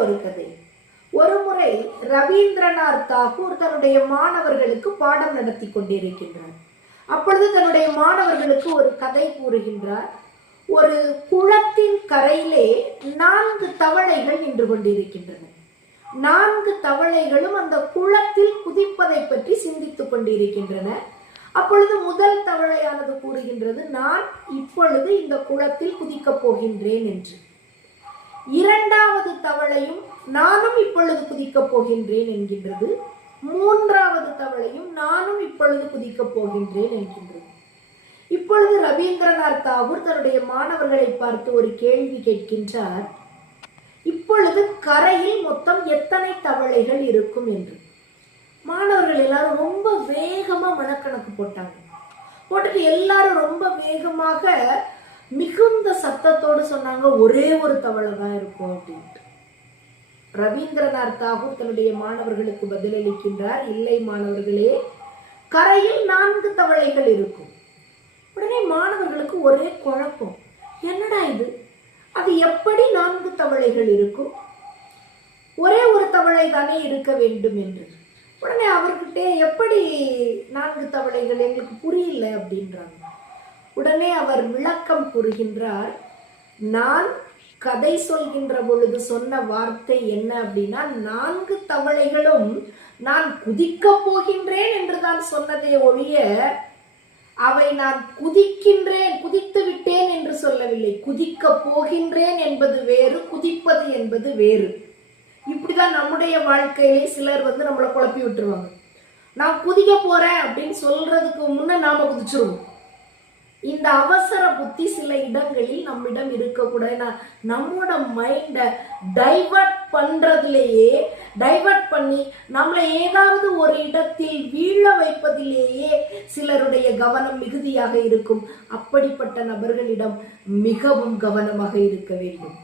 ஒரு கதை. ஒரு முறை ரவீந்திரநாத் தாகூர் தன்னுடைய மாணவர்களுக்கு பாடம் நடத்தி கொண்டிருக்கின்றார். அப்பொழுது தன்னுடைய மாணவர்களுக்கு ஒரு கதை கூறுகின்றார். ஒரு குளத்தின் கரையிலே 4 தவளைகள் நின்று கொண்டிருக்கின்றன. 4 தவளைகளும் அந்த குளத்தில் குதிப்பதை பற்றி சிந்தித்துக் கொண்டிருக்கின்றன. அப்பொழுது முதல் தவளையானது கூறுகின்றது, நான் இப்பொழுது இந்த குளத்தில் குதிக்கப் போகின்றேன் என்று. இரண்டாவது தவளையும் நானும் இப்பொழுது குதிக்கப் போகின்றேன் என்கின்றது. மூன்றாவது தவளையும் நானும் இப்பொழுது குதிக்கப் போகின்றேன் என்கின்றது. இப்பொழுது ரவீந்திரநாத் தாகூர் தன்னுடைய மாணவர்களை பார்த்து ஒரு கேள்வி கேட்கின்றார். இப்பொழுது கரையில் மொத்தம் எத்தனை தவளைகள் இருக்கும் என்று. மாணவர்கள் எல்லாரும் ரொம்ப வேகமா மனக்கணக்கு போட்டாங்க. போட்டுட்டு எல்லாரும் ரொம்ப வேகமாக மிகுந்த சத்தத்தோடு சொன்னாங்க, ஒரே ஒரு தவளை தான் இருக்கும் அப்படின்ட்டு. ரவீந்திரநாத் தாகூர் தன்னுடைய மாணவர்களுக்கு பதிலளிக்கின்றார், இல்லை மாணவர்களே, கரையில் 4 தவளைகள் இருக்கும். உடனே மாணவர்களுக்கு ஒரே குழப்பம், என்னடா இது, அது எப்படி 4 தவளைகள் இருக்கும், ஒரே ஒரு தவளை தானே இருக்க வேண்டும் என்று. உடனே அவர்கிட்ட எப்படி 4 தவளைகள், எங்களுக்கு புரியல அப்படின்றாங்க. உடனே அவர் விளக்கம் கூறுகின்றார், நான் கதை சொல்கின்ற பொழுது சொன்ன வார்த்தை என்ன அப்படின்னா, 4 தவளைகளும் நான் குதிக்க போகின்றேன் என்று தான் சொன்னதே ஒழிய அவை நான் குதிக்கின்றேன், குதித்து விட்டேன் என்று சொல்லவில்லை. குதிக்க போகின்றேன் என்பது வேறு, குதிப்பது என்பது வேறு. இப்படிதான் நம்முடைய வாழ்க்கையிலே சிலர் நம்மளை குழப்பி விட்டுருவாங்க. நான் குதிக்க போறேன் அப்படின்னு சொல்றதுக்கு முன்ன நாம குதிச்சிருவோம். இந்த அவசர புத்தி சில இடங்களில் நம்மிடம் இருக்கக்கூடாது. நம்மோட மைண்டை டைவர்ட் பண்றதுலேயே, டைவர்ட் பண்ணி நம்மளை ஏதாவது ஒரு இடத்தில் வீழ வைப்பதிலேயே சிலருடைய கவனம் மிகுதியாக இருக்கும். அப்படிப்பட்ட நபர்களிடம் மிகவும் கவனமாக இருக்க வேண்டும்.